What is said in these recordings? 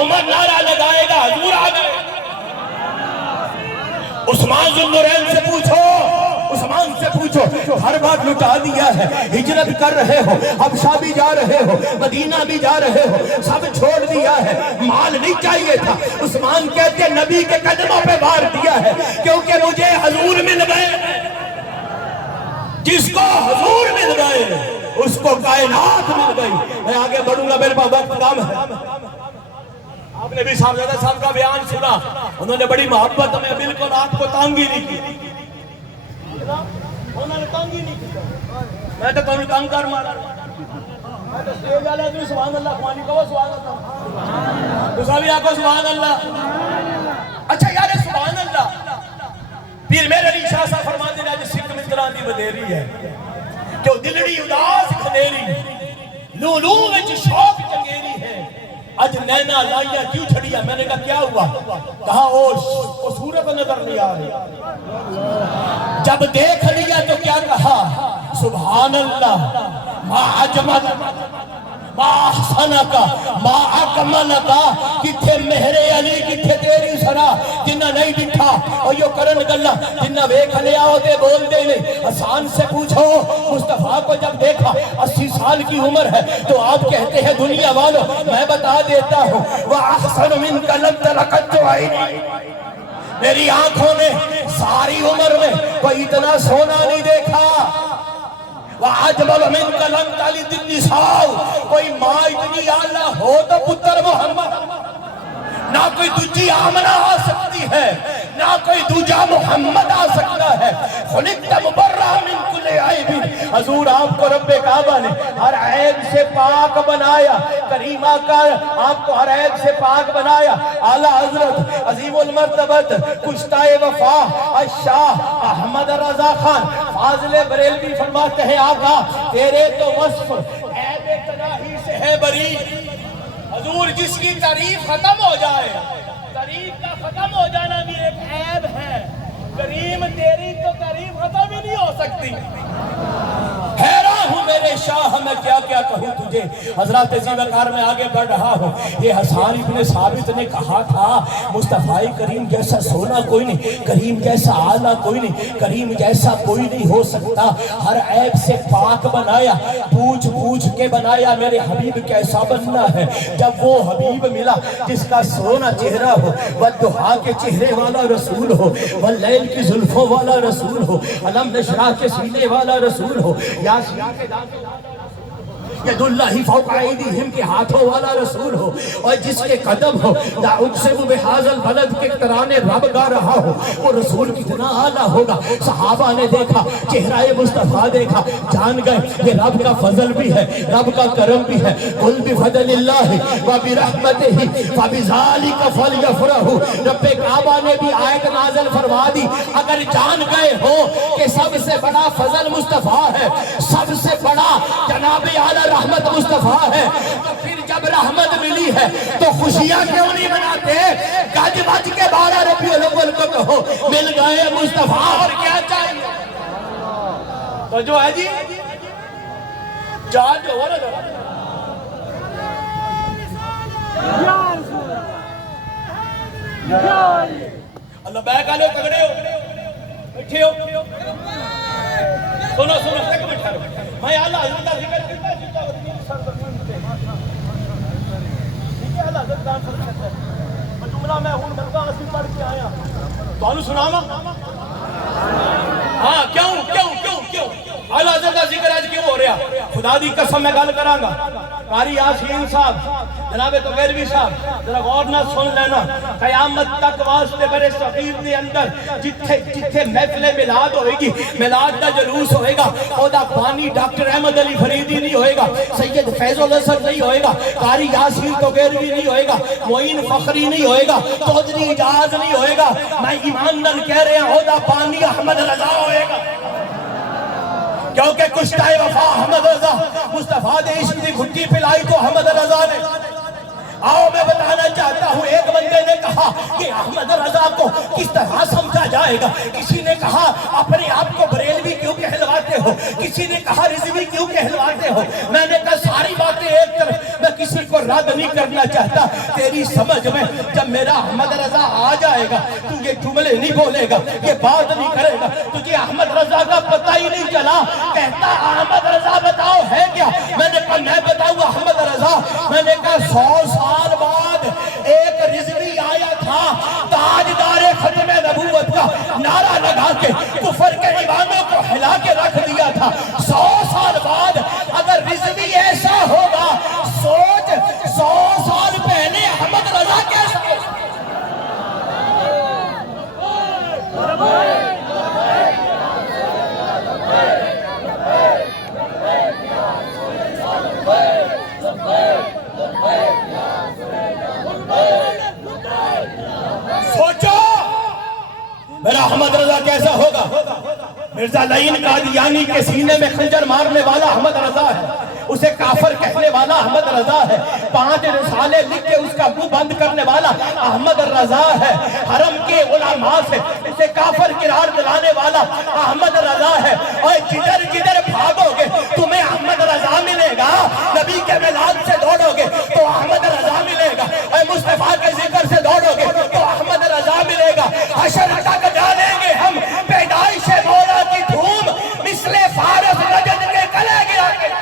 عمر نعرہ لگائے گا حضور آ گئے۔ عثمان ذوالنورین سے پوچھو، عثمان سے پوچھو، ہر بات لٹا دیا ہے، ہجرت کر رہے ہو، حبشہ بھی جا رہے ہو، مدینہ بھی جا رہے ہو، سب چھوڑ دیا ہے، مال نہیں چاہیے تھا۔ عثمان کہتے ہیں نبی کے قدموں پہ بار دیا ہے کیونکہ مجھے حضور مل گئے۔ جس کو حضور مل گئے اس کو کائنات مل گئی۔ میں آگے بڑھوں گا، میرے پاس وقت کم ہے۔ آپ نے بھی صاحبزادہ صاحب کا بیان سنا، انہوں نے بڑی محبت میں بالکل آپ کو تانگی نہیں کی، انہوں نے تانگی نہیں کی۔ میں تو تمہیں تانگ کر مارا، میں تو سٹیج والے تو سبحان اللہ خوانی کہو سبحان اللہ، تو سبھی آکو سبحان اللہ۔ اچھا یار سبحان اللہ، پیر میرے علی شاہ صاحب فرماتے ہیں جس سکھ متران دی بدیری ہے کہ دلڑی اداس کھنیری لولو وچ شوق چنگیری ہے، اج نینا لائیا کیوں چھڑیا؟ میں نے کہا کیا ہوا؟ کہا وہ صورت نظر نہیں آ رہی۔ جب دیکھ لیا تو کیا کہا؟ سبحان اللہ، ما اجمل ما احسنکا ما اکملکا، کتھے مہر علی کتھے تیری سنا جنہ نہیں دکھا اور یہ کرن گلہ جنہ ویکھ لیا ہوتے بول دے لے۔ حسان سے پوچھو مصطفیٰ کو جب دیکھا 80 سال کی عمر ہے تو آپ کہتے ہیں دنیا والوں میں بتا دیتا ہوں وَأَحْسَنُ مِنْكَ لَمْ تَلَقَتُ عَيْنِي، میری آنکھوں نے ساری عمر میں کوئی اتنا سونا نہیں دیکھا۔ وَأَجْمَلُ مِنْكَ لَمْ تَلِدِ النِّسَاءُ، کوئی ماں اتنی اعلیٰ ہو تو پتر محمد، نہ کوئی دوجی آمنہ آ سکتی ہے نہ کوئی دوجا محمد آ سکتا ہے۔ خلقت مبرہ من کل عیب، حضور آپ کو رب کعبہ نے ہر عیب سے پاک بنایا، کریمہ کا آپ کو ہر عیب سے پاک بنایا۔ اعلیٰ حضرت عظیم المرتبت کشتہ وفا الشاہ احمد رضا خان فاضل بریلوی فرماتے ہیں آقا تیرے تو وصف عیب تناہی سے ہے بری۔ حضور جس کی تعریف ختم ہو جائے، تعریف کا ختم ہو جانا بھی ایک عیب ہے۔ کریم تیری تو تعریف ختم ہی نہیں ہو سکتی۔ حیران ہوں میرے شاہ میں کیا کیا کہوں تجھے۔ حضرات زیوکار میں آگے بڑھ رہا ہوں، یہ حسان ابن ثابت نے کہا تھا مصطفیٰ کریم جیسا سونا کوئی نہیں، کریم جیسا اعلیٰ کوئی نہیں، کریم جیسا کوئی نہیں ہو سکتا۔ ہر عیب سے پاک بنایا، پوچھ پوچھ کے بنایا میرے حبیب کیسا بننا ہے۔ جب وہ حبیب ملا جس کا سونا چہرہ ہو، والضحیٰ کے چہرے والا رسول ہو، واللیل کی زلفوں والا رسول ہو، علم نشرح کے سینے والا رسول ہو، یاسین کے دانت ید اللہ فوق ایدیہم کے ہاتھوں والا رسول ہو، اور جس کے قدم ہو لا اقسم بہذا البلد کے ترانے رب گا رہا ہو، وہ رسول کتنا اعلیٰ ہوگا۔ صحابہ نے دیکھا چہرہ مصطفیٰ دیکھا، جان گئے یہ رب کا فضل بھی ہے، رب کا کرم بھی ہے۔ قل بفضل اللہ وبرحمتہ فبذالک فلیفرحوا، رب کعبہ نے بھی آیت نازل فرما دی اگر جان گئے ہو کہ سب سے بڑا فضل مصطفیٰ ہے، سب سے بڑا جناب اعلیٰ رحمت مصطفیٰ ہے، تو پھر جب رحمت ملی ہے تو خوشیاں کیوں نہیں مناتے؟ گج بج کے 12 ربیع الاول کو کہو مل گئے مصطفیٰ، اور کیا چاہیے؟ تو جو ہے جی جان جو ہو رہا اللہ بیک آلے ہو تگڑے ہو بیٹھے ہو سنو سنو تک بیٹھا رہو میں اللہ حضرت کا ذکر کرتا ہے اللہ حضرت دان فرق کرتا ہے جملہ میں ہوں ملکہ اسی پڑھ کے آیا تو انہوں سناما ہاں کیوں کیوں کیوں کیوں اللہ حضرت کا ذکر آج کیوں ہو رہا خدا دی قسم میں گل کروں گا قاری یاسین صاحب جناب توغیروی صاحب ذرا غور نہ سن لینا قیامت تک واسطے برے صغیر دے اندر جتھے محفل میلاد ہوئے گی میلاد دا جلوس ہوئے گا او دا بانی ڈاکٹر احمد علی فریدی نہیں ہوئے گا سید فیض الحسن نہیں ہوئے گا قاری یاسین توغیروی نہیں ہوئے گا معین فخری نہیں ہوئے گا چودھری اجاز نہیں ہوئے گا میں ایمان نال کہہ رہا ہوں او دا بانی احمد رضا ہوئے گا کیونکہ کشتہ وفا احمد رضا مصطفیٰ دے عشق دی گھٹی پلائی تو احمد رضا نے آؤ میں بتانا چاہتا ہوں ایک بندے نے کہا کہا کہ احمد رضا کو کس طرح سمجھا جائے گا. کسی نے کہا اپنے آپ کو بریلوی کیوں کہلواتے ہو, کسی نے کہا رضوی کیوں کہلواتے ہو. میں نے کہا ساری باتیں ایک طرف, میں کسی کو رد نہیں کرنا چاہتا. تیری سمجھ میں جب میرا احمد رضا آ جائے گا تو یہ جملے نہیں بولے گا, یہ بات نہیں کرے گا. تجھے احمد رضا کا پتہ ہی نہیں چلا. کہتا احمد رضا بتاؤ ہے کیا. میں نے کہا میں بتاؤں احمد رضا. میں نے کہا 100 سال بعد ایک رضوی آیا تھا, تاجدار ختم نبوت کا نعرہ لگا کے کفر کے ایوانوں کو ہلا کے رکھ دیا تھا. 100 سال بعد اگر رضوی ایسا ہوگا, سوچ 100 سال پہلے احمد رضا کیسا ہوگا. سوچو میرا احمد رضا کیسا ہوگا. مرزا لعین قادیانی کے سینے میں خنجر مارنے والا احمد رضا ہے, اسے کافر کہنے والا احمد رضا ہے, 5 رسالے لکھ کے اس کا منہ بند کرنے والا احمد رضا ہے, حرم کے علماء سے اسے کافر قرار دلانے والا احمد رضا ہے. اور جدھر جدھر بھاگو گے تمہیں احمد رضا ملے گا. نبی کے میلاد سے دوڑو گے تو احمد رضا ملے گا, اور مصطفیٰ کے ذکر سے دوڑو گے تو احمد رضا ملے گا. حشر تک ڈالیں گے ہم پیدائش مولا کی دھوم, مثل فارس رجد کے گلے گرا کے.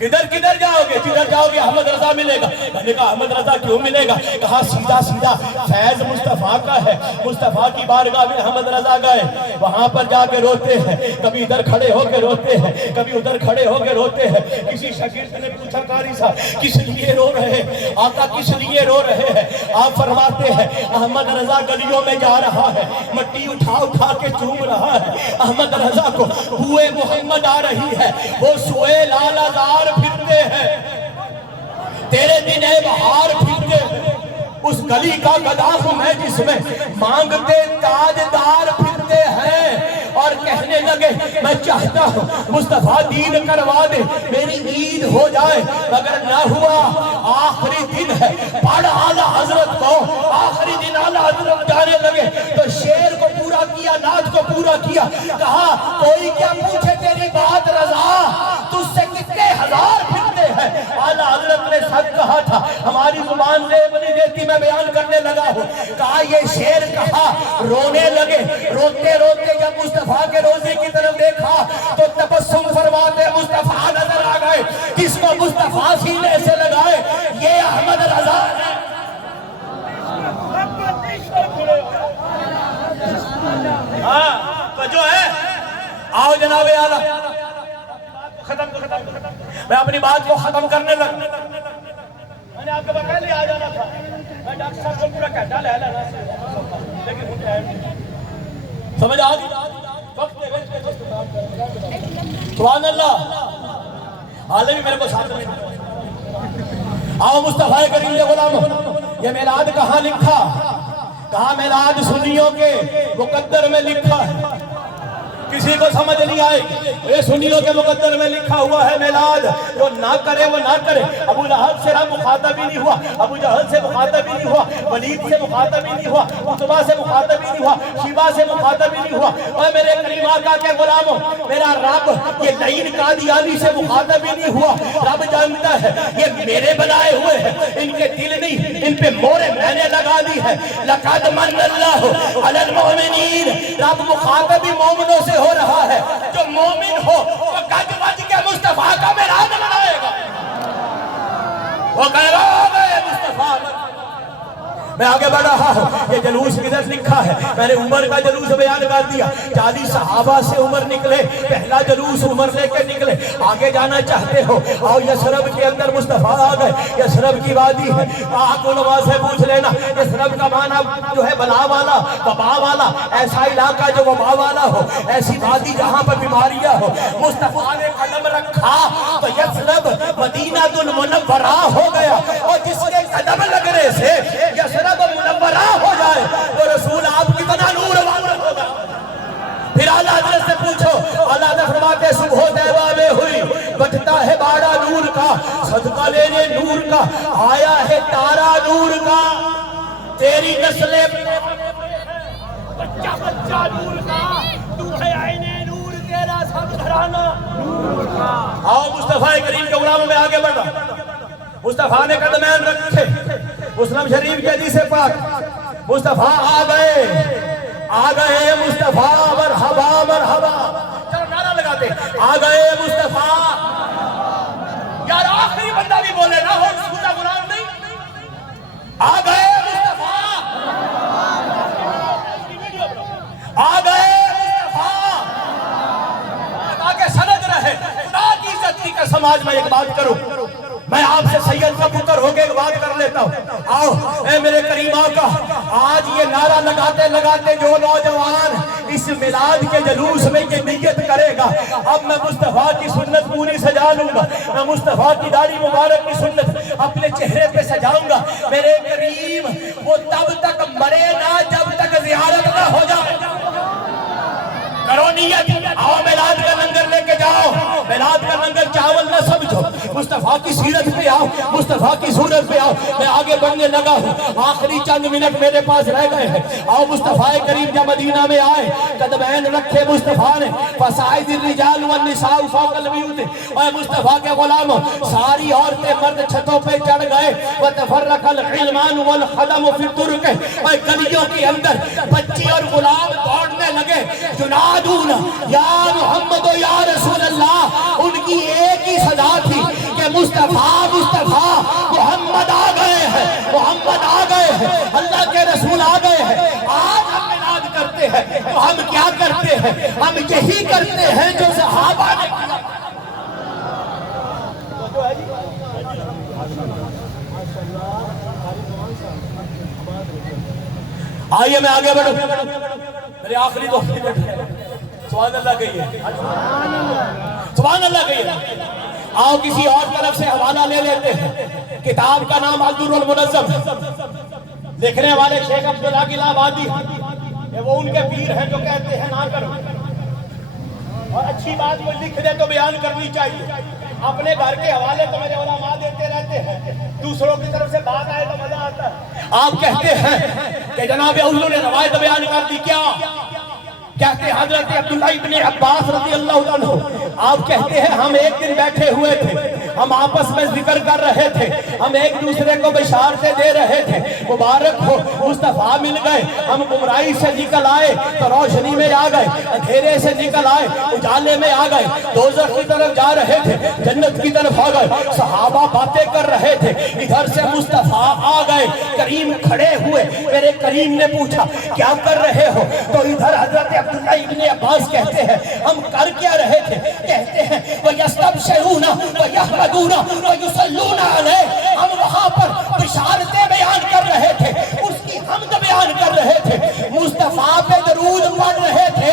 کدھر کدھر جاؤ گے, جدھر جاؤ گے احمد رضا ملے گا. میں نے کہا احمد رضا کیوں ملے گا. کہا سیدھا سیدھا فیض مصطفیٰ کا ہے. مصطفیٰ کی بارگاہ میں احمد رضا گئے, وہاں پر جا کے روتے ہیں, کبھی ادھر کھڑے ہو کے روتے ہیں, کبھی ادھر کھڑے ہو کے روتے ہیں. کسی شاگرد نے پوچھا قاری صاحب کس لیے رو رہے ہیں, آقا کس لیے رو رہے ہیں. آپ فرماتے ہیں احمد رضا گلیوں میں جا رہا ہے, مٹی اٹھا اٹھا کے چوم رہا ہے. احمد رضا کو بوئے محمد آ رہی ہے, وہ سوئے لال ازار پھرتے ہیں, تیرے دن اے بہار پھرتے ہیں. اس گلی کا گدا ہوں میں جس میں مانگتے تاجدار پھرتے ہیں. اور کہنے لگے میں چاہتا ہوں مصطفیٰ دین کروا دے, میری عید ہو جائے. مگر نہ ہوا, آخری دن ہے, پڑھ اعلیٰ حضرت کو. آخری دن اعلیٰ حضرت جانے لگے تو شعر کو پورا کیا, نعت کو پورا کیا. کہا کوئی کیا پوچھے تیری بات رضا, تجھ سے کتنے ہزار پھرتے ہیں. اعلیٰ حضرت نے سچ کہا تھا, ہماری زبان سے نہیں دیتی, میں بیان کرنے لگا ہوں. کہا یہ شعر کہا, رونے لگے. روتے روتے جب مصطفیٰ کے روزے کی طرف دیکھا تو تبسم فرماتے مصطفیٰ نظر آ گئے. کس کو مصطفیٰ سینے سے لگائے, یہ احمد رضا ہے. ہاں تو جو ہے, آؤ جناب اعلیٰ ختم. میں اپنی بات کو ختم کرنے لگا. میں نے آپ کے پہلے آ جانا تھا, میں ڈاکٹر صاحب کو پورا کہتا لے لینا, لیکن سمجھ آ گئی. سبحان اللہ, عالمی میرے کو ساتھ میں. آؤ مصطفیٰ کریم کے غلاموں, یہ میلاد کہاں لکھا, کہاں میلاد سنیوں کے مقدر میں لکھا ہے. کسی کو سمجھ نہیں آئے گی. یہ سنیوں کے مقدر میں لکھا ہوا ہے میلاد, جو نہ کرے وہ نہ کرے. ابو لہب سے مخاطب ہی نہیں ہوا, ابو جہل سے مخاطب ہی نہیں ہوا, ولید سے مخاطب ہی نہیں ہوا, عتبہ سے مخاطب ہی نہیں ہوا, شیبہ سے مخاطب ہی نہیں ہوا. اور میرے کریم آقا کے غلاموں, میرا رب یہ لعین قادیانی سے مخاطب ہی نہیں ہوا. رب جانتا ہے یہ میرے بنائے ہوئے ہیں, ان کے دل نہیں, ان پہ مورے میں نے لگا دی ہے. لقد من اللہ علی المؤمنین, رب مخاطب ہی مومنوں سے ہو رہا ہے. جو مومن ہو وہ گج وج کے مصطفیٰ کا میلاد منائے گا. وہ کہہ رہا ہے مصطفیٰ. میں آگے بڑھ رہا ہوں, یہ جلوس کدھر لکھا ہے. میں نے عمر کا جلوس بیان کر دیا. 40 صحابہ سے عمر نکلے, پہلا جلوس عمر لے کے نکلے. آگے جانا چاہتے ہو, آؤ یثرب کے اندر مصطفیٰ آ گئے. یثرب کی وادی ہے, آپ علماء سے پوچھ لینا. یثرب کا معنی جو ہے بلا والا, وبا والا, ایسا علاقہ جو وبا والا ہو, ایسی وادی جہاں پر بیماریاں ہو. مصطفیٰ نے قدم رکھا تو یثرب مدینہ المنورہ ہو گیا. اور جس کے قدم لگنے سے یثرب منورہ ہو جائے تو رسول آپ کتنا نور والا ہوگا. پھر اعلیٰ حضرت سے پوچھو, اعلیٰ حضرت فرماتے صبح طیبہ میں ہوئی, بجھتا ہے باڑا نور کا، صدقہ لینے نور کا آیا ہے تارا نور کا، تیری نسلیں بچہ بچہ نور کا، تو ہے عین نور، تیرا سب گھرانہ نور کا۔ آؤ مصطفیٰ کریم کے غلاموں میں آگے بڑھا، مصطفیٰ نے قدمین رکھے، مسلم شریف کے حدیث پاک، مصطفیٰ آ گئے مصطفیٰ مرحبا مرحبا، چلو نعرہ لگاتے آ گئے مصطفیٰ۔ یار آخری بندہ بھی بولے نہ ہو خدا غلام نہیں، آ گئے مصطفیٰ، آ گئے مصطفیٰ، تاکہ سند رہے خدا کی عزت کی قسم۔ آج میں ایک بات کروں، میں آپ سے سید کا پتر ہو کے ایک بات کر لیتا ہوں، آؤ اے میرے کریم آقا، آج یہ نعرہ لگاتے لگاتے جو نوجوان اس میلاد کے جلوس میں یہ نیت کرے گا، اب میں مصطفیٰ کی سنت پوری سجا لوں گا، میں مصطفیٰ کی داڑھی مبارک کی سنت اپنے چہرے پہ سجاؤں گا، میرے کریم وہ تب تک مرے نہ جب تک زیارت نہ ہو جائے۔ کرو نیت، آؤ میلاد کا لنگر لے کے جاؤ، میلاد کا لنگر چاول نہ سمجھو، مصطفیٰ کی سیرت پہ آؤ، مصطفیٰ کی صورت پہ آؤ۔ میں آگے بڑھنے لگا ہوں، آخری چند منٹ میرے پاس رہ گئے ہیں۔ آؤ مصطفیٰ کریم جب مدینہ میں آئے، قدمین رکھے مصطفیٰ نے، فَصَعِدِ الرِّجَالُ وَالنِّسَاءُ فَوْقَ الْبُيُوتِ، اے مصطفیٰ کے غلاموں، ساری عورتیں مرد چھتوں پہ چڑھ گئے، وَتَفَرَّقَ الْغِلْمَانُ وَالْخَدَمُ فِي الطُّرُقِ، اے گلیوں کے اندر بچی اور غلام دوڑنے لگے، یا محمد و یا رسول اللہ، ان کی ایک ہی صدا تھی کہ مصطفیٰ مصطفیٰ، محمد آ گئے ہیں، محمد آ گئے ہیں، اللہ کے رسول آ گئے ہیں۔ آج ہم میلاد کرتے ہیں تو ہم کیا کرتے ہیں؟ ہم یہی کرتے ہیں جو صحابہ نے کیا۔ آئیے میں آگے بڑھوں، میرے آخری دو منٹ ہے، سبحان اللہ کہیے، سبحان اللہ کہیے۔ آؤ کسی اور طرف سے حوالہ لے لیتے ہیں، کتاب کا نام الدر المنظم، لکھنے والے شیخ عبداللہ کی آبادی، وہ ان کے پیر ہیں جو کہتے ہیں نہ کرو، اور اچھی بات وہ لکھ دے تو بیان کرنی چاہیے۔ اپنے گھر کے حوالے تو میرے علماء دیتے رہتے ہیں، دوسروں کی طرف سے بات آئے تو مزہ آتا ہے۔ آپ کہتے ہیں کہ جناب حضور نے روایت بیان کر دی، کیا کہتے ہیں؟ حضرت عبداللہ ابن عباس رضی اللہ عنہ، آپ کہتے ہیں ہم ایک دن بیٹھے ہوئے تھے، ہم آپس میں ذکر کر رہے تھے، ہم ایک دوسرے کو بشارتیں دے رہے تھے، مبارک ہو مصطفیٰ مل گئے، ہم گمراہی سے نکل آئے تو روشنی میں آ گئے، اندھیرے سے نکل آئے اجالے میں آ گئے، دوزخ کی طرف جا رہے تھے، جنت کی طرف آ گئے، صحابہ باتیں کر رہے تھے، ادھر سے مصطفیٰ آ گئے، کریم کھڑے ہوئے، میرے کریم نے پوچھا کیا کر رہے ہو؟ تو ادھر حضرت عبداللہ ابن عباس کہتے ہیں ہم کر کیا رہے تھے؟ کہتے ہیں وَيَسْتَبْشِرُونَ وَيَحْمَدُونَ وَيُصَلُّونَ عَلَيْهِ، ہم وہاں پر بشارتیں بیان کر رہے تھے، اس کی حمد بیان کر رہے تھے، مصطفیٰ پہ درود پڑھ رہے تھے،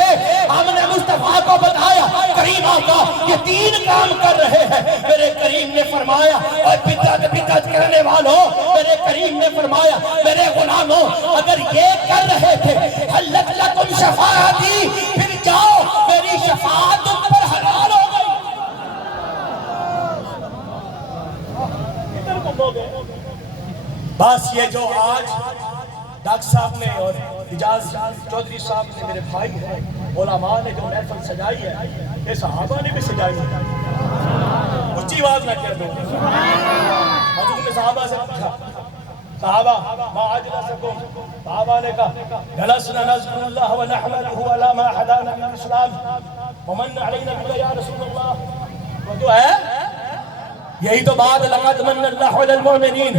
ہم نے مصطفیٰ کو بتایا کریم آقا یہ تین کام کر رہے ہیں۔ میرے کریم نے فرمایا اور بدعت کرنے والوں، میرے کریم نے فرمایا میرے غلاموں اگر یہ کر رہے تھے حلت لکم شفاعتی، پھر جاؤ میری شفاعت تم پر حلال ہو گئی۔ بس یہ جو آج ڈاکٹر صاحب نے اور اجاز چودھری صاحب نے میرے بھائی ہیں، علماء نے جو محفل سجائی ہے، یہ صحابہ نے بھی سجائی ہے۔ اونچی آواز نہ کہہ دو، حضور نے صحابہ سے پوچھا، صحابہ ما اجلسکم، صحابہ نے کہا جلسنا نذکر اللہ ونحمدہ علی ما ہدانا للاسلام ومن علینا بک یا رسول اللہ۔ وہ جو ہے یہی تو بات لقد من اللہ علی المؤمنین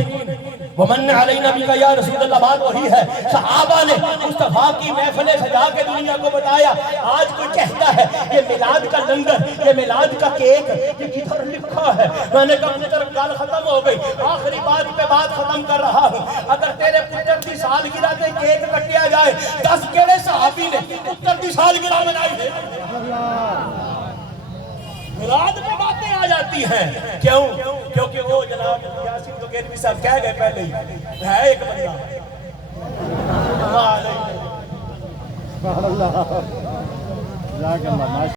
ومن علینا بک یا رسول اللہ، بات وہی ہے۔ صحابہ نے مصطفیٰ کی محفلیں سجا کے دنیا کو بتایا۔ آج کوئی کہتا ہے یہ میلاد کا لنگر، یہ میلاد کا کیک، یہ کدھر لکھا ہے؟ میں نے کہا پتر گال ختم ہو گئی، آخری بات پہ بات ختم کر رہا ہوں۔ اگر تیرے پتر کی سالگرہ پہ کیک کٹیا جائے، 10 کیڑے صحابی نے پتر کی سالگرہ منائی ہے؟ میلاد میں باتیں آ جاتی ہیں، کیوں؟ کیونکہ وہ جناب یاسین وغیرہ صاحب کہہ گئے پہلے ہی ہے ایک بندہ۔